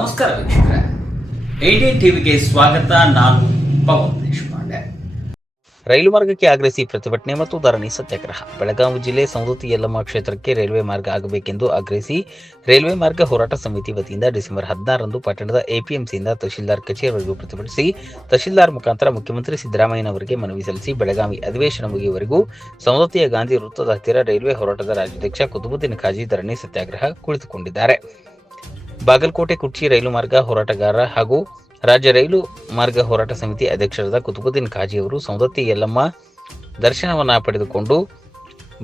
ನಮಸ್ಕಾರ ವೀಕ್ಷಕರೇ, ಇಂಡಿಯನ್ ಟಿವಿಗೆ ಸ್ವಾಗತ. ನಾನು ಪವನ್ ದೇಶಪಾಂಡೆ. ರೈಲು ಮಾರ್ಗಕ್ಕೆ ಆಗ್ರಹಿಸಿ ಪ್ರತಿಭಟನೆ ಮತ್ತು ಧರಣಿ ಸತ್ಯಾಗ್ರಹ. ಬೆಳಗಾವಿ ಜಿಲ್ಲೆ ಸವದತ್ತಿ ಯಲ್ಲಮ್ಮ ಕ್ಷೇತ್ರಕ್ಕೆ ರೈಲ್ವೆ ಮಾರ್ಗ ಆಗಬೇಕೆಂದು ಆಗ್ರಹಿಸಿ ರೈಲ್ವೆ ಮಾರ್ಗ ಹೋರಾಟ ಸಮಿತಿ ವತಿಯಿಂದ ಡಿಸೆಂಬರ್ 16ರಂದು ಪಟ್ಟಣದ ಎಪಿಎಂಸಿಯಿಂದ ತಹಶೀಲ್ದಾರ್ ಕಚೇರಿವರೆಗೂ ಪ್ರತಿಭಟಿಸಿ ತಹಶೀಲ್ದಾರ್ ಮುಖಾಂತರ ಮುಖ್ಯಮಂತ್ರಿ ಸಿದ್ದರಾಮಯ್ಯನವರಿಗೆ ಮನವಿ ಸಲ್ಲಿಸಿ ಬೆಳಗಾವಿ ಅಧಿವೇಶನ ಮುಗಿಯುವವರೆಗೂ ಸವದತ್ತಿಯ ಗಾಂಧಿ ವೃತ್ತದ ಹತ್ತಿರ ರೈಲ್ವೆ ಹೋರಾಟದ ರಾಜ್ಯಾಧ್ಯಕ್ಷ ಕುತುಬುದ್ದೀನ್ ಖಾಜಿ ಧರಣಿ ಸತ್ಯಾಗ್ರಹ ಕುಳಿತುಕೊಂಡಿದ್ದಾರೆ. ಬಾಗಲಕೋಟೆ ಕುರ್ಚಿ ರೈಲು ಮಾರ್ಗ ಹೋರಾಟಗಾರ ಹಾಗೂ ರಾಜ್ಯ ರೈಲು ಮಾರ್ಗ ಹೋರಾಟ ಸಮಿತಿ ಅಧ್ಯಕ್ಷರಾದ ಕುತುಬುದ್ದೀನ್ ಖಾಜಿ ಅವರು ಸವದತ್ತಿ ಯಲ್ಲಮ್ಮ ದರ್ಶನವನ್ನು ಪಡೆದುಕೊಂಡು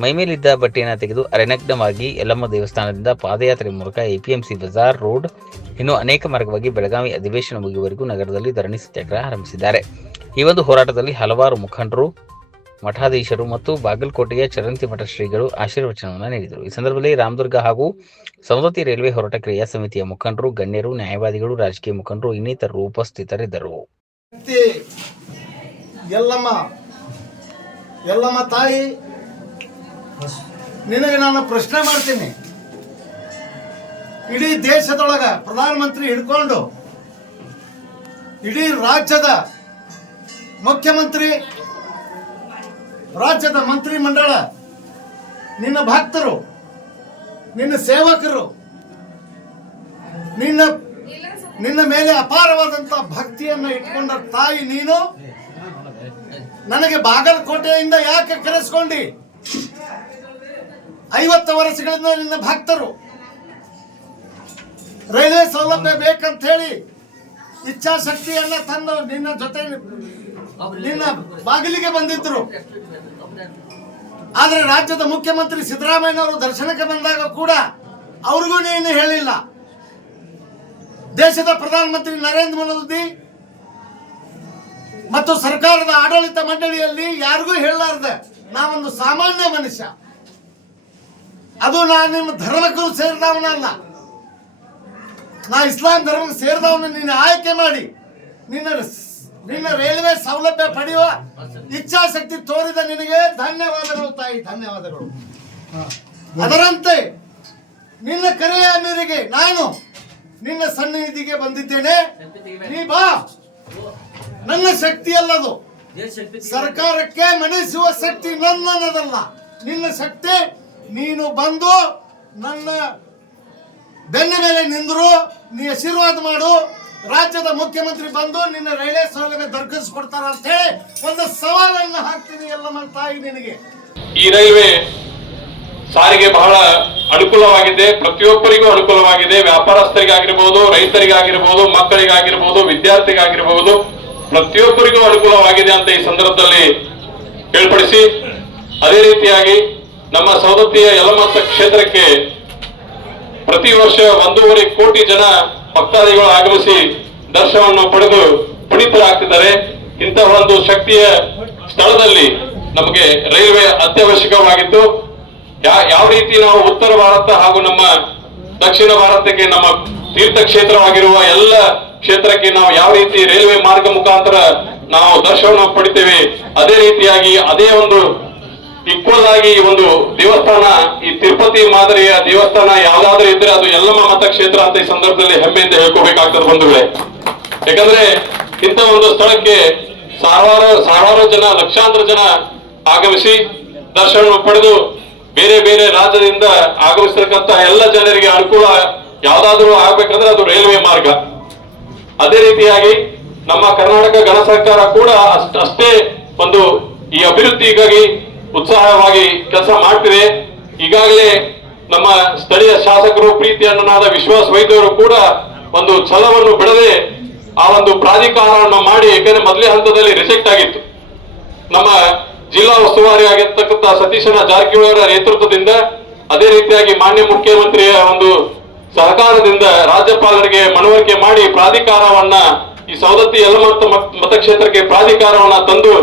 ಮೈಮೇಲಿದ್ದ ಬಟ್ಟೆಯನ್ನು ತೆಗೆದು ಅರೆನಗ್ನವಾಗಿ ಯಲ್ಲಮ್ಮ ದೇವಸ್ಥಾನದಿಂದ ಪಾದಯಾತ್ರೆ ಮೂಲಕ ಎಪಿಎಂಸಿ ಬಜಾರ್ ರೋಡ್ ಇನ್ನು ಅನೇಕ ಮಾರ್ಗವಾಗಿ ಬೆಳಗಾವಿ ಅಧಿವೇಶನ ಮುಗಿಯುವವರೆಗೂ ನಗರದಲ್ಲಿ ಧರಣಿ ಸತ್ಯಾಗ್ರಹ ಆರಂಭಿಸಿದ್ದಾರೆ. ಈ ಒಂದು ಹೋರಾಟದಲ್ಲಿ ಹಲವಾರು ಮುಖಂಡರು, ಮಠಾಧೀಶರು ಮತ್ತು ಬಾಗಲಕೋಟೆಯ ಚರಂತಿ ಮಠ ಶ್ರೀಗಳು ಆಶೀರ್ವಚನವನ್ನು ನೀಡಿದರು. ಈ ಸಂದರ್ಭದಲ್ಲಿ ರಾಮದುರ್ಗ ಹಾಗೂ ಸವದತ್ತಿ ರೈಲ್ವೆ ಹೋರಾಟ ಕ್ರಿಯಾ ಸಮಿತಿಯ ಮುಖಂಡರು, ಗಣ್ಯರು, ನ್ಯಾಯವಾದಿಗಳು, ರಾಜಕೀಯ ಮುಖಂಡರು ಇನ್ನಿತರರು ಉಪಸ್ಥಿತರಿದ್ದರು. ಯಲ್ಲಮ್ಮ ತಾಯಿ, ನಿನಗೆ ನಾನು ಪ್ರಶ್ನೆ ಮಾಡ್ತೀನಿ. ಇಡೀ ದೇಶದೊಳಗ ಪ್ರಧಾನಮಂತ್ರಿ ಹಿಡ್ಕೊಂಡು ಇಡೀ ರಾಜ್ಯದ ಮುಖ್ಯಮಂತ್ರಿ, ರಾಜ್ಯದ ಮಂತ್ರಿ ಮಂಡಳ, ನಿನ್ನ ಭಕ್ತರು, ನಿನ್ನ ಸೇವಕರು, ನಿನ್ನ ಮೇಲೆ ಅಪಾರವಾದಂತ ಭಕ್ತಿಯನ್ನ ಇಟ್ಕೊಂಡ ತಾಯಿ ನೀನು ನನಗೆ ಬಾಗಲಕೋಟೆಯಿಂದ ಯಾಕೆ ಕರೆಸ್ಕೊಂಡಿ? 50 ವರ್ಷಗಳಿಂದ ನಿನ್ನ ಭಕ್ತರು ರೈಲ್ವೆ ಸೌಲಭ್ಯ ಬೇಕಂತ ಹೇಳಿ ಇಚ್ಛಾಶಕ್ತಿಯನ್ನ ತಂದು ನಿನ್ನ ಜೊತೆ ನಿನ್ನ ಬಾಗಿಲಿಗೆ ಬಂದಿದ್ರು. ಆದ್ರೆ ರಾಜ್ಯದ ಮುಖ್ಯಮಂತ್ರಿ ಸಿದ್ದರಾಮಯ್ಯನವರು ದರ್ಶನಕ್ಕೆ ಬಂದಾಗ ಕೂಡ ಅವ್ರಿಗೂ ನೀನು ಹೇಳಿಲ್ಲ. ದೇಶದ ಪ್ರಧಾನಮಂತ್ರಿ ನರೇಂದ್ರ ಮೋದಿ ಮತ್ತು ಸರ್ಕಾರದ ಆಡಳಿತ ಮಂಡಳಿಯಲ್ಲಿ ಯಾರಿಗೂ ಹೇಳಲಾರ್ದೆ ನಾವೊಂದು ಸಾಮಾನ್ಯ ಮನುಷ್ಯ, ಅದು ನಾನು ನಿಮ್ಮ ಧರ್ಮಕ್ಕೂ ಸೇರಿದವನಲ್ಲ, ನಾ ಇಸ್ಲಾಂ ಧರ್ಮಕ್ಕೆ ಸೇರಿದವನು ನೀನು ಆಯ್ಕೆ ಮಾಡಿ ನಿನ್ನ ರೈಲ್ವೆ ಸೌಲಭ್ಯ ಪಡೆಯುವ ಇಚ್ಛಾಶಕ್ತಿ ತೋರಿದ ನಿನಗೆ ಧನ್ಯವಾದಗಳು ತಾಯಿ, ಧನ್ಯವಾದಗಳು. ಅದರಂತೆ ನಿನ್ನ ಕರೆಯ ಮೇರೆಗೆ ನಾನು ನಿನ್ನ ಸನ್ನಿಧಿಗೆ ಬಂದಿದ್ದೇನೆ. ನೀ ಬಾ. ನನ್ನ ಶಕ್ತಿ ಅಲ್ಲದು, ಸರ್ಕಾರಕ್ಕೆ ಮಣಿಸುವ ಶಕ್ತಿ ನನ್ನದಲ್ಲ, ನಿನ್ನ ಶಕ್ತಿ. ನೀನು ಬಂದು ನನ್ನ ಬೆನ್ನ ಮೇಲೆ ನಿಂದರು, ನೀ ಆಶೀರ್ವಾದ ಮಾಡು. ರಾಜ್ಯದ ಮುಖ್ಯಮಂತ್ರಿ ಬಂದು ನಿನ್ನ ರೈಲ್ವೆ ಸೌಲಭ್ಯ ದೊರಕಿಸ್ಕೊಡ್ತಾರ ಅಂತ ಹೇಳಿ ಒಂದು ಸವಾಲನ್ನು ಹಾಕ್ತೀನಿ ಯಲ್ಲಮ್ಮ ತಾಯಿ ನಿನಗೆ. ಈ ರೈಲ್ವೆ ಸಾರಿಗೆ ಬಹಳ ಅನುಕೂಲವಾಗಿದೆ, ಪ್ರತಿಯೊಬ್ಬರಿಗೂ ಅನುಕೂಲವಾಗಿದೆ. ವ್ಯಾಪಾರಸ್ಥರಿಗಾಗಿರ್ಬೋದು, ರೈತರಿಗಾಗಿರ್ಬೋದು, ಮಕ್ಕಳಿಗಾಗಿರ್ಬೋದು, ವಿದ್ಯಾರ್ಥಿಗಾಗಿರ್ಬೋದು, ಪ್ರತಿಯೊಬ್ಬರಿಗೂ ಅನುಕೂಲವಾಗಿದೆ ಅಂತ ಈ ಸಂದರ್ಭದಲ್ಲಿ ಏರ್ಪಡಿಸಿ, ಅದೇ ರೀತಿಯಾಗಿ ನಮ್ಮ ಸವದತ್ತಿಯ ಯಲ್ಲಮ್ಮ ಕ್ಷೇತ್ರಕ್ಕೆ ಪ್ರತಿ ವರ್ಷ 1.5 ಕೋಟಿ ಜನ ಭಕ್ತಾದಿಗಳು ಆಗಮಿಸಿ ದರ್ಶನವನ್ನು ಪಡೆದು ಪುನೀತರಾಗ್ತಿದ್ದಾರೆ. ಇಂತಹ ಒಂದು ಶಕ್ತಿಯ ಸ್ಥಳದಲ್ಲಿ ನಮಗೆ ರೈಲ್ವೆ ಅತ್ಯವಶ್ಯಕವಾಗಿತ್ತು. ಯಾವ ರೀತಿ ನಾವು ಉತ್ತರ ಭಾರತ ಹಾಗೂ ನಮ್ಮ ದಕ್ಷಿಣ ಭಾರತಕ್ಕೆ, ನಮ್ಮ ತೀರ್ಥ ಕ್ಷೇತ್ರವಾಗಿರುವ ಎಲ್ಲ ಕ್ಷೇತ್ರಕ್ಕೆ ನಾವು ಯಾವ ರೀತಿ ರೈಲ್ವೆ ಮಾರ್ಗ ಮುಖಾಂತರ ನಾವು ದರ್ಶನವನ್ನು ಪಡಿತೇವೆ, ಅದೇ ರೀತಿಯಾಗಿ ಅದೇ ಒಂದು ಈಕ್ವಲ್ ಆಗಿ ಈ ಒಂದು ದೇವಸ್ಥಾನ, ಈ ತಿರುಪತಿ ಮಾದರಿಯ ದೇವಸ್ಥಾನ ಯಾವ್ದಾದ್ರೂ ಇದ್ರೆ ಅದು ಯಲ್ಲಮ್ಮ ಮತಕ್ಷೇತ್ರ ಅಂತ ಈ ಸಂದರ್ಭದಲ್ಲಿ ಹೆಮ್ಮೆಯಿಂದ ಹೇಳ್ಕೋಬೇಕಾಗ್ತದೆ ಬಂಧುಗಳೇ. ಯಾಕಂದ್ರೆ ಇಂಥ ಒಂದು ಸ್ಥಳಕ್ಕೆ ಸಾವಿರಾರು ಜನ, ಲಕ್ಷಾಂತರ ಜನ ಆಗಮಿಸಿ ದರ್ಶನ ಪಡೆದು ಬೇರೆ ಬೇರೆ ರಾಜ್ಯದಿಂದ ಆಗಮಿಸಿರ್ತಕ್ಕಂಥ ಎಲ್ಲ ಜನರಿಗೆ ಅನುಕೂಲ ಯಾವ್ದಾದ್ರೂ ಆಗ್ಬೇಕಂದ್ರೆ ಅದು ರೈಲ್ವೆ ಮಾರ್ಗ. ಅದೇ ರೀತಿಯಾಗಿ ನಮ್ಮ ಕರ್ನಾಟಕ ಗಣ ಸರ್ಕಾರ ಕೂಡ ಅಷ್ಟೇ ಒಂದು ಈ ಅಭಿವೃದ್ಧಿಗಾಗಿ ಉತ್ಸಾಹವಾಗಿ ಕೆಲಸ ಮಾಡ್ತಿದೆ. ಈಗಾಗಲೇ ನಮ್ಮ ಸ್ಥಳೀಯ ಶಾಸಕರು, ಪ್ರೀತಿ ಅನ್ನನಾದ ವಿಶ್ವಾಸ ವೈದ್ಯರು ಕೂಡ ಒಂದು ಛಲವನ್ನು ಬಿಡದೆ ಆ ಒಂದು ಪ್ರಾಧಿಕಾರವನ್ನು ಮಾಡಿ, ಯಾಕಂದ್ರೆ ಮೊದಲೇ ಹಂತದಲ್ಲಿ ರಿಜೆಕ್ಟ್ ಆಗಿತ್ತು. ನಮ್ಮ ಜಿಲ್ಲಾ ಉಸ್ತುವಾರಿ ಆಗಿರ್ತಕ್ಕಂಥ ಸತೀಶನ ಜಾರಕಿಹೊಳಿ ಅವರ ನೇತೃತ್ವದಿಂದ, ಅದೇ ರೀತಿಯಾಗಿ ಮಾನ್ಯ ಮುಖ್ಯಮಂತ್ರಿಯ ಒಂದು ಸಹಕಾರದಿಂದ ರಾಜ್ಯಪಾಲರಿಗೆ ಮನವರಿಕೆ ಮಾಡಿ ಪ್ರಾಧಿಕಾರವನ್ನ ಈ ಸವದತ್ತಿ ಯಲ್ಲಮ್ಮ ಮತಕ್ಷೇತ್ರಕ್ಕೆ ಪ್ರಾಧಿಕಾರವನ್ನ ತಂದು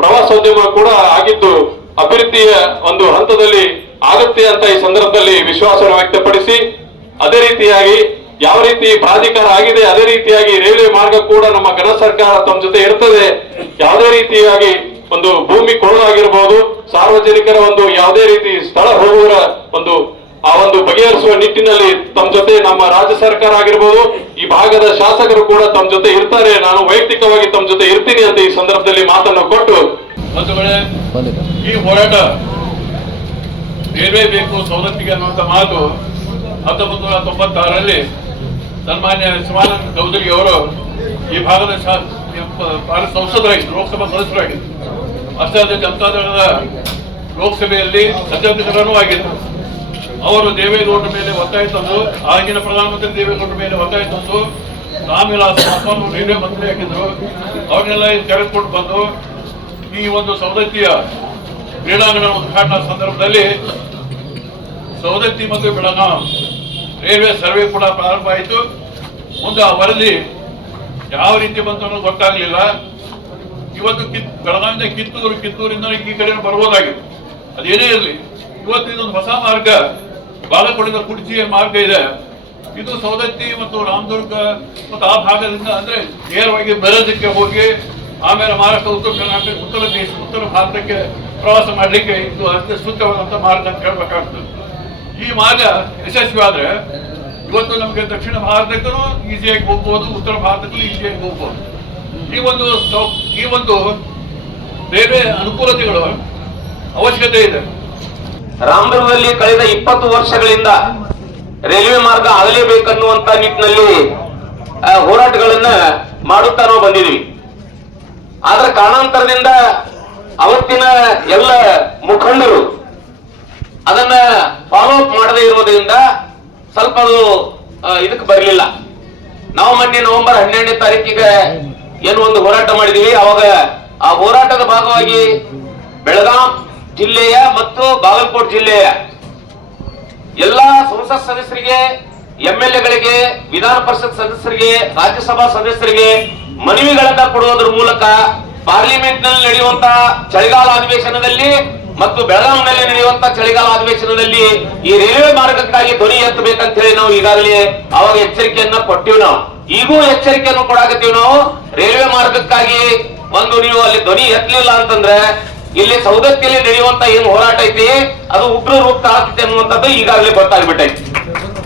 ಪ್ರವಾಸೋದ್ಯಮ ಕೂಡ ಆಗಿದ್ದು ಅಭಿವೃದ್ಧಿಯ ಒಂದು ಹಂತದಲ್ಲಿ ಆಗುತ್ತೆ ಅಂತ ಈ ಸಂದರ್ಭದಲ್ಲಿ ವಿಶ್ವಾಸವನ್ನು ವ್ಯಕ್ತಪಡಿಸಿ, ಅದೇ ರೀತಿಯಾಗಿ ಯಾವ ರೀತಿ ಪ್ರಾಧಿಕಾರ ಆಗಿದೆ ಅದೇ ರೀತಿಯಾಗಿ ರೈಲ್ವೆ ಮಾರ್ಗ ಕೂಡ ನಮ್ಮ ಗಣ ಸರ್ಕಾರ ತಮ್ಮ ಜೊತೆ ಇರ್ತದೆ. ಯಾವುದೇ ರೀತಿಯಾಗಿ ಒಂದು ಭೂಮಿ ಕೊಡೋದಾಗಿರ್ಬೋದು, ಸಾರ್ವಜನಿಕರ ಒಂದು ಯಾವುದೇ ರೀತಿ ಸ್ಥಳ ಹೋಗುವ ಒಂದು ಆ ಒಂದು ಬಗೆಹರಿಸುವ ನಿಟ್ಟಿನಲ್ಲಿ ತಮ್ಮ ಜೊತೆ ನಮ್ಮ ರಾಜ್ಯ ಸರ್ಕಾರ ಆಗಿರ್ಬೋದು, ಈ ಭಾಗದ ಶಾಸಕರು ಕೂಡ ತಮ್ಮ ಜೊತೆ ಇರ್ತಾರೆ, ನಾನು ವೈಯಕ್ತಿಕವಾಗಿ ತಮ್ಮ ಜೊತೆ ಇರ್ತೀನಿ ಅಂತ ಈ ಸಂದರ್ಭದಲ್ಲಿ ಮಾತನ್ನು ಕೊಟ್ಟು, ಬಂಧುಗಳೇ, ಈ ಹೋರಾಟ ರೈಲ್ವೆ ಬೇಕು ಸವಲತ್ತಿಗೆ ಅನ್ನುವಂಥ ಮಾತು 1996ರಲ್ಲಿ ಸನ್ಮಾನ್ಯ ಶಿವಾನಂದ ಚೌಧರಿ ಅವರು ಈ ಭಾಗದ ಸಂಸದರಾಗಿದ್ದರು, ಲೋಕಸಭಾ ಸದಸ್ಯರಾಗಿದ್ದರು. ಅಷ್ಟೇ ಅಲ್ಲದೆ ಜನತಾದಳದ ಲೋಕಸಭೆಯಲ್ಲಿ ಅಧ್ಯಕ್ಷರೂ ಆಗಿದ್ದರು. ಅವರು ದೇವೇಗೌಡರ ಮೇಲೆ ಒತ್ತಾಯ ತಂದು, ಆಗಿನ ಪ್ರಧಾನಮಂತ್ರಿ ದೇವೇಗೌಡರ ಮೇಲೆ ಒತ್ತಾಯ ತಂದು ರಾಮವಿಲಾಸ್ ಪಾಸ್ವಾನ್ ರೈಲ್ವೆ ಮಂತ್ರಿ ಆಗಿದ್ದರು. ಅವ್ರನ್ನೆಲ್ಲ ಕರೆದುಕೊಂಡು ಬಂದು ಈ ಒಂದು ಸವದತ್ತಿಯ ಕ್ರೀಡಾಂಗಣ ಉದ್ಘಾಟನಾ ಸಂದರ್ಭದಲ್ಲಿ ಸವದತ್ತಿ ಮತ್ತು ಬೆಳಗಾಂ ರೈಲ್ವೆ ಸರ್ವೆ ಕೂಡ ಪ್ರಾರಂಭ ಆಯಿತು. ಮುಂದೆ ಆ ವರದಿ ಯಾವ ರೀತಿ ಬಂತು ಅನ್ನೋದು ಗೊತ್ತಾಗಲಿಲ್ಲ. ಇವತ್ತು ಬೆಳಗಾವಿಂದ ಕಿತ್ತೂರಿಂದ ಈ ಕಡೆ ಬರ್ಬೋದಾಗಿತ್ತು. ಅದೇನೇ ಇರಲಿ, ಇವತ್ತು ಇದೊಂದು ಹೊಸ ಮಾರ್ಗ, ಬಾಗಲಕೋಟೆಯಿಂದ ಕುಡ್ಚಿಯ ಮಾರ್ಗ ಇದೆ. ಇದು ಸವದತ್ತಿ ಮತ್ತು ರಾಮದುರ್ಗ ಮತ್ತು ಆ ಭಾಗದಿಂದ ಅಂದ್ರೆ ನೇರವಾಗಿ ಮೆರಜಕ್ಕೆ ಹೋಗಿ ಆಮೇಲೆ ಮಹಾರಾಷ್ಟ್ರ, ಉತ್ತರ ಕರ್ನಾಟಕ, ಉತ್ತರ ಭಾರತಕ್ಕೆ ಪ್ರವಾಸ ಮಾಡಲಿಕ್ಕೆ ಇದು ಅಷ್ಟೇ ಸೂಕ್ತವಾದಂಥ ಮಾರ್ಗ ಅಂತ ಹೇಳ್ಬೇಕಾಗ್ತದೆ. ಈ ಮಾರ್ಗ ಯಶಸ್ವಿ ಆದ್ರೆ ಇವತ್ತು ನಮಗೆ ದಕ್ಷಿಣ ಭಾರತಕ್ಕೂ ಈಸಿಯಾಗಿ ಹೋಗ್ಬೋದು, ಉತ್ತರ ಭಾರತಕ್ಕೂ ಈಸಿಯಾಗಿ ಹೋಗ್ಬೋದು. ಈ ಒಂದು ರೈಲ್ವೆ ಅನುಕೂಲತೆಗಳು ಅವಶ್ಯಕತೆ ಇದೆ. ರಾಮದುರ್ಗದಲ್ಲಿ ಕಳೆದ 20 ವರ್ಷಗಳಿಂದ ರೈಲ್ವೆ ಮಾರ್ಗ ಆಗಲೇಬೇಕನ್ನುವಂತ ನಿಟ್ಟಿನಲ್ಲಿ ಹೋರಾಟಗಳನ್ನ ಮಾಡುತ್ತಾ ನಾವು ಬಂದಿದ್ವಿ. ಆದ್ರೆ ಕಾರಣಾಂತರದಿಂದ ಅವತ್ತಿನ ಎಲ್ಲ ಮುಖಂಡರು ಅದನ್ನ ಫಾಲೋ ಅಪ್ ಮಾಡದೇ ಇರುವುದರಿಂದ ಸ್ವಲ್ಪ ಅದು ಇದಕ್ಕೆ ಬರಲಿಲ್ಲ. ನಾವು ಮೊನ್ನೆ ನವೆಂಬರ್ 12ನೇ ತಾರೀಕಿಗೆ ಏನು ಒಂದು ಹೋರಾಟ ಮಾಡಿದೀವಿ. ಅವಾಗ ಆ ಹೋರಾಟದ ಭಾಗವಾಗಿ ಬೆಳಗಾಂ ಜಿಲ್ಲೆಯ ಮತ್ತು ಬಾಗಲಕೋಟೆ ಜಿಲ್ಲೆಯ ಎಲ್ಲಾ ಸಂಸತ್ ಸದಸ್ಯರಿಗೆ, ಎಂಎಲ್ಎಗಳಿಗೆ, ವಿಧಾನ ಪರಿಷತ್ ಸದಸ್ಯರಿಗೆ, ರಾಜ್ಯಸಭಾ ಸದಸ್ಯರಿಗೆ ಮನವಿಗಳನ್ನ ಕೊಡುವುದರ ಮೂಲಕ ಪಾರ್ಲಿಮೆಂಟ್ ನಲ್ಲಿ ನಡೆಯುವಂತಹ ಚಳಿಗಾಲ ಅಧಿವೇಶನದಲ್ಲಿ ಮತ್ತು ಬೆಳಗಾಂನಲ್ಲಿ ನಡೆಯುವಂತಹ ಚಳಿಗಾಲ ಅಧಿವೇಶನದಲ್ಲಿ ಈ ರೈಲ್ವೆ ಮಾರ್ಗಕ್ಕಾಗಿ ಧ್ವನಿ ಎತ್ತಬೇಕಂತ ಹೇಳಿ ನಾವು ಈಗಾಗಲೇ ಅವಾಗ ಎಚ್ಚರಿಕೆಯನ್ನ ಕೊಟ್ಟಿವಿ. ನಾವು ಈಗೂ ಎಚ್ಚರಿಕೆಯನ್ನು ಕೊಡಾಕತ್ತೀವಿ. ನಾವು ರೈಲ್ವೆ ಮಾರ್ಗಕ್ಕಾಗಿ ನೀವು ಅಲ್ಲಿ ಧ್ವನಿ ಎತ್ತಲಿಲ್ಲ ಅಂತಂದ್ರೆ ಇಲ್ಲಿ ಸವದತ್ತಿಯಲ್ಲಿ ನಡೆಯುವಂತ ಏನು ಹೋರಾಟ ಐತಿ ಅದು ಉಗ್ರ ರೂಪ ತಾಳ್ತೈತಿ ಅನ್ನುವಂಥದ್ದು ಈಗಾಗಲೇ ಗೊತ್ತಾಗ್ಬಿಟ್ಟೈತಿ.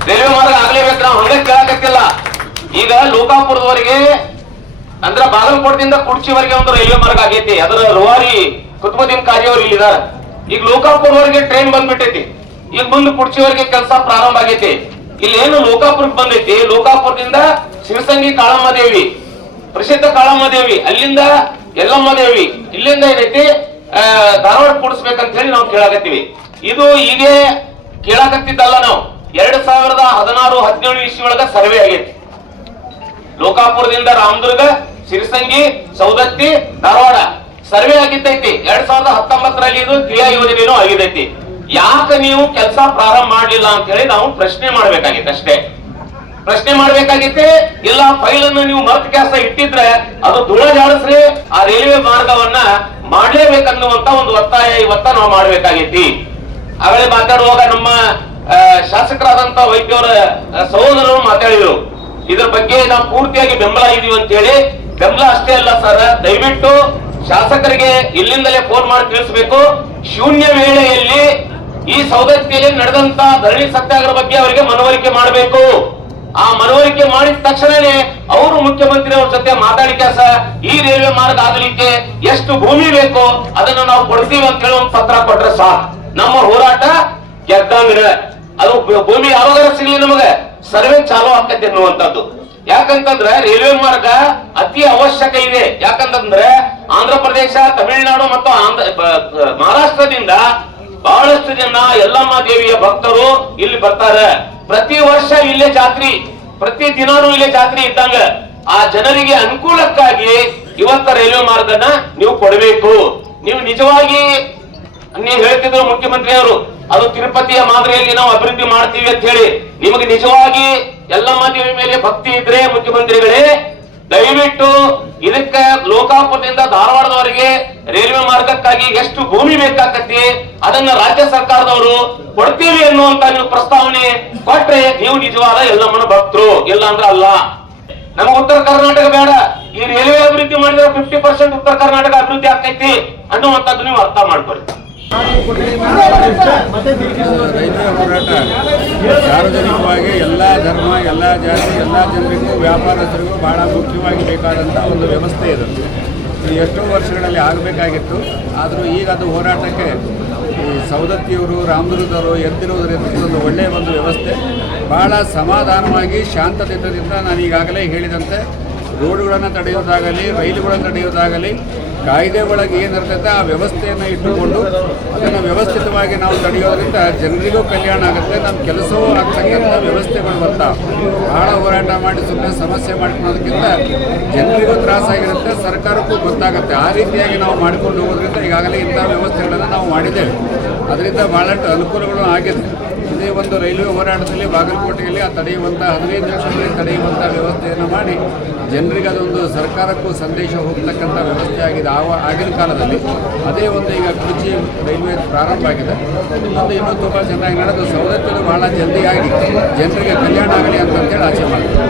ರೈಲ್ವೆ ಮಾರ್ಗ ಆಗ್ಲೇಬೇಕು, ನಾವು ಹಂಗೆ ಕೇಳಾಕತ್ತಿಲ್ಲ. ಈಗ ಲೋಕಾಪುರದವರೆಗೆ ಅಂದ್ರೆ ಬಾಗಲಕೋಟದಿಂದ ಕುಡ್ಚಿವರೆಗೆ ಒಂದು ರೈಲ್ವೆ ಮಾರ್ಗ ಆಗೈತಿ. ಅದರ ರೂವಾರಿ ಕುತುಬುದ್ದೀನ್ ಕಾಜಿ ಅವರು ಇಲ್ಲಿದ್ದಾರೆ. ಈಗ ಲೋಕಾಪುರವರೆಗೆ ಟ್ರೈನ್ ಬಂದ್ಬಿಟ್ಟೈತಿ. ಈಗ ಮುಂದೆ ಕುಡ್ಚಿವರೆಗೆ ಕೆಲಸ ಪ್ರಾರಂಭ ಆಗೈತಿ. ಇಲ್ಲಿ ಏನು ಲೋಕಾಪುರಕ್ಕೆ ಬಂದೈತಿ, ಲೋಕಾಪುರದಿಂದ ಶಿವಸಂಗಿ ಕಾಳಮ್ಮ ದೇವಿ, ಪ್ರಸಿದ್ಧ ಕಾಳಮ್ಮ ದೇವಿ, ಅಲ್ಲಿಂದ ಯಲ್ಲಮ್ಮ ದೇವಿ, ಇಲ್ಲಿಂದ ಏನೈತಿ ಧಾರವಾಡ ಕೂಡಿಸ್ಬೇಕಂತ ಹೇಳಿ ನಾವು ಕೇಳಾಕತ್ತೀವಿ. ಇದು ಹೀಗೆ ಕೇಳಾಕತ್ತಿದ್ದಲ್ಲ, ನಾವು 2016-17 ಇಸ್ವಿ ಒಳಗ ಸರ್ವೆ ಆಗೈತಿ. ಲೋಕಾಪುರದಿಂದ ರಾಮದುರ್ಗ, ಸಿರಿಸಂಗಿ, ಸವದತ್ತಿ, ಧಾರವಾಡ ಸರ್ವೆ ಆಗಿದ್ದೈತಿ. 2019ರಲ್ಲಿ ಇದು ಕ್ರಿಯಾ ಯೋಜನೆನೂ ಆಗಿದ್ದೈತಿ. ಯಾಕೆ ನೀವು ಕೆಲಸ ಪ್ರಾರಂಭ ಮಾಡಲಿಲ್ಲ ಅಂತ ಹೇಳಿ ನಾವು ಪ್ರಶ್ನೆ ಮಾಡ್ಬೇಕಾಗಿತ್ತು. ಅಷ್ಟೇ ಪ್ರಶ್ನೆ ಮಾಡ್ಬೇಕಾಗಿತ್ತೆ. ಇಲ್ಲ ಫೈಲ್ ಅನ್ನು ನೀವು ಮರ್ತ್ ಕ್ಯಾಸ ಇಟ್ಟಿದ್ರೆ ಅದು ಧೂಳ ಜಾಡಿಸ್ರಿ, ಆ ರೈಲ್ವೆ ಮಾರ್ಗವನ್ನ ಮಾಡ್ಲೇಬೇಕನ್ನುವಂತ ಒಂದು ಒತ್ತಾಯ ಇವತ್ತ ನಾವು ಮಾಡ್ಬೇಕಾಗೈತಿ. ಆಗಲೇ ಮಾತಾಡುವಾಗ ನಮ್ಮ ಶಾಸಕರಾದಂತ ವೈದ್ಯವರ ಸಹೋದರರು ಮಾತಾಡಿದ್ರು. ಇದ್ರ ಬಗ್ಗೆ ನಾವು ಪೂರ್ತಿಯಾಗಿ ಬೆಂಬಲ ಇದೀವಿ ಅಂತ ಹೇಳಿ. ಬೆಂಬಲ ಅಷ್ಟೇ ಅಲ್ಲ ಸರ್, ದಯವಿಟ್ಟು ಶಾಸಕರಿಗೆ ಇಲ್ಲಿಂದಲೇ ಫೋನ್ ಮಾಡಿ ತಿಳಿಸಬೇಕು. ಶೂನ್ಯ ವೇಳೆಯಲ್ಲಿ ಈ ಸವದತ್ತಿಯಲ್ಲಿ ನಡೆದಂತ ಧರಣಿ ಸತ್ಯಾಗ್ರಹ ಬಗ್ಗೆ ಅವರಿಗೆ ಮನವರಿಕೆ ಮಾಡಬೇಕು. ಆ ಮನವರಿಕೆ ಮಾಡಿದ ತಕ್ಷಣನೇ ಅವರು ಮುಖ್ಯಮಂತ್ರಿ ಅವ್ರ ಜೊತೆ ಮಾತಾಡಿಕೆ ಈ ರೈಲ್ವೆ ಮಾರ್ಗ ಆಗಲಿಕ್ಕೆ ಎಷ್ಟು ಭೂಮಿ ಬೇಕು ಅದನ್ನ ನಾವು ಕೊಡ್ತೀವಿ ಅಂತ ಹೇಳಿ ಒಂದು ಪತ್ರ ಕೊಟ್ರೆ ಸಾಕು, ನಮ್ಮ ಹೋರಾಟ ಗೆದ್ದಂಗ್ರೆ. ಅದು ಭೂಮಿ ಯಾವಾಗ ಸಿಗ್ಲಿ ನಮಗೆ ಸರ್ವೆ ಚಾಲು ಆಕತ್ತೆ ಅನ್ನುವಂಥದ್ದು. ಯಾಕಂತಂದ್ರೆ ರೈಲ್ವೆ ಮಾರ್ಗ ಅತಿ ಅವಶ್ಯಕ ಇದೆ. ಯಾಕಂತಂದ್ರೆ ಆಂಧ್ರ ಪ್ರದೇಶ, ತಮಿಳುನಾಡು ಮತ್ತು ಮಹಾರಾಷ್ಟ್ರದಿಂದ ಬಹಳಷ್ಟು ಜನ ಯಲ್ಲಮ್ಮ ದೇವಿಯ ಭಕ್ತರು ಇಲ್ಲಿ ಬರ್ತಾರೆ. ಪ್ರತಿ ವರ್ಷ ಇಲ್ಲೇ ಜಾತ್ರೆ, ಪ್ರತಿ ದಿನಾನು ಇಲ್ಲೇ ಜಾತ್ರೆ ಇದ್ದಂಗ ಆ ಜನರಿಗೆ ಅನುಕೂಲಕ್ಕಾಗಿ ಇವತ್ತ ರೈಲ್ವೆ ಮಾರ್ಗನ ನೀವು ಕೊಡಬೇಕು. ನೀವು ನಿಜವಾಗಿ ನೀವು ಹೇಳ್ತಿದ್ರು ಮುಖ್ಯಮಂತ್ರಿ ಅವರು, ಅದು ತಿರುಪತಿಯ ಮಾದರಿಯಲ್ಲಿ ನಾವು ಅಭಿವೃದ್ಧಿ ಮಾಡ್ತೀವಿ ಅಂತ ಹೇಳಿ. ನಿಮಗೆ ನಿಜವಾಗಿ ಯಲ್ಲಮ್ಮ ದೇವಿ ಮೇಲೆ ಭಕ್ತಿ ಇದ್ರೆ ಮುಖ್ಯಮಂತ್ರಿಗಳೇ, ದಯವಿಟ್ಟು ಇದಕ್ಕೆ ಲೋಕಾಪುರದಿಂದ ಧಾರವಾಡದವರೆಗೆ ರೈಲ್ವೆ ಮಾರ್ಗಕ್ಕಾಗಿ ಎಷ್ಟು ಭೂಮಿ ಬೇಕಾಗತ್ತೆ ಅದನ್ನ ರಾಜ್ಯ ಸರ್ಕಾರದವರು ಕೊಡ್ತೀವಿ ಅನ್ನುವಂತ ನೀವು ಪ್ರಸ್ತಾವನೆ ಕೊಟ್ರೆ ನೀವು ನಿಜವಾದ ಯಲ್ಲಮ್ಮನ ಭಕ್ತರು. ಇಲ್ಲ ಅಂದ್ರೆ ಅಲ್ಲ. ನಮಗೆ ಉತ್ತರ ಕರ್ನಾಟಕ ಬೇಡ, ಈ ರೈಲ್ವೆ ಅಭಿವೃದ್ಧಿ ಮಾಡಿದ್ರೆ 50% ಉತ್ತರ ಕರ್ನಾಟಕ ಅಭಿವೃದ್ಧಿ ಆಗ್ತೈತಿ ಅನ್ನುವಂಥದ್ದು ನೀವು ಅರ್ಥ ಮಾಡ್ಕೊಳ್ಳಿ. ರೈಲ್ವೆ ಹೋರಾಟ ಸಾರ್ವಜನಿಕವಾಗಿ ಎಲ್ಲ ಧರ್ಮ, ಎಲ್ಲ ಜಾತಿ, ಎಲ್ಲ ಜನರಿಗೂ, ವ್ಯಾಪಾರಸ್ಥರಿಗೂ ಬಹಳ ಮುಖ್ಯವಾಗಿ ಬೇಕಾದಂಥ ಒಂದು ವ್ಯವಸ್ಥೆ ಇದು. ಎಷ್ಟೋ ವರ್ಷಗಳಲ್ಲಿ ಆಗಬೇಕಾಗಿತ್ತು. ಆದರೂ ಈಗ ಅದು ಹೋರಾಟಕ್ಕೆ ಈ ಸವದತ್ತಿಯವರು, ರಾಮದುರ್ಗದವರು ಎದ್ದಿರುವುದರಿಂದ ಇದೊಂದು ಒಳ್ಳೆಯ ಒಂದು ವ್ಯವಸ್ಥೆ. ಭಾಳ ಸಮಾಧಾನವಾಗಿ ಶಾಂತತೆಯಿಂದ ನಾನು ಈಗಾಗಲೇ ಹೇಳಿದಂತೆ ರೋಡ್ಗಳನ್ನು ತಡೆಯೋದಾಗಲಿ, ರೈಲುಗಳನ್ನು ತಡೆಯೋದಾಗಲಿ, ಕಾಯ್ದೆ ಒಳಗೆ ಏನಿರ್ತೈತೆ ಆ ವ್ಯವಸ್ಥೆಯನ್ನು ಇಟ್ಟುಕೊಂಡು ಅದನ್ನು ವ್ಯವಸ್ಥಿತವಾಗಿ ನಾವು ತಡೆಯೋದ್ರಿಂದ ಜನರಿಗೂ ಕಲ್ಯಾಣ ಆಗುತ್ತೆ, ನಮ್ಮ ಕೆಲಸವೂ ಆಗ್ತಕ್ಕಂಥ ವ್ಯವಸ್ಥೆಗಳು ಬರ್ತಾವೆ. ಭಾಳ ಹೋರಾಟ ಮಾಡಿ ಸುಮ್ಮನೆ ಸಮಸ್ಯೆ ಮಾಡ್ಕೊಳ್ಳೋದಕ್ಕಿಂತ ಜನರಿಗೂ ತ್ರಾಸಾಗಿರುತ್ತೆ, ಸರ್ಕಾರಕ್ಕೂ ಗೊತ್ತಾಗುತ್ತೆ. ಆ ರೀತಿಯಾಗಿ ನಾವು ಮಾಡಿಕೊಂಡು ಹೋಗೋದ್ರಿಂದ ಈಗಾಗಲೇ ಇಂಥ ವ್ಯವಸ್ಥೆಗಳನ್ನು ನಾವು ಮಾಡಿದ್ದೇವೆ. ಅದರಿಂದ ಭಾಳಷ್ಟು ಅನುಕೂಲಗಳು ಆಗಿದೆ. ಇದೇ ಒಂದು ರೈಲ್ವೆ ಹೋರಾಟದಲ್ಲಿ ಬಾಗಲಕೋಟೆಯಲ್ಲಿ ಆ ತಡೆಯುವಂಥ 15 ನಿಮಿಷಗಳಲ್ಲಿ ತಡೆಯುವಂಥ ವ್ಯವಸ್ಥೆಯನ್ನು ಮಾಡಿ ಜನರಿಗೆ ಅದೊಂದು ಸರ್ಕಾರಕ್ಕೂ ಸಂದೇಶ ಹೋಗ್ತಕ್ಕಂಥ ವ್ಯವಸ್ಥೆ ಆಗಿದೆ. ಆಗಿನ ಕಾಲದಲ್ಲಿ ಅದೇ ಒಂದು ಈಗ ಕುರ್ಚಿ ರೈಲ್ವೆ ಪ್ರಾರಂಭ ಆಗಿದೆ. ಇನ್ನೂ ತುಂಬ ಚೆನ್ನಾಗಿ ನಡೆದು ಸವಲತ್ತುಗಳು ಭಾಳ ಜಲ್ದಿಯಾಗಿ ಜನರಿಗೆ ಕಲ್ಯಾಣ ಆಗಲಿ ಅಂತೇಳಿ ಆಸೆ ಮಾಡ್ತೀವಿ.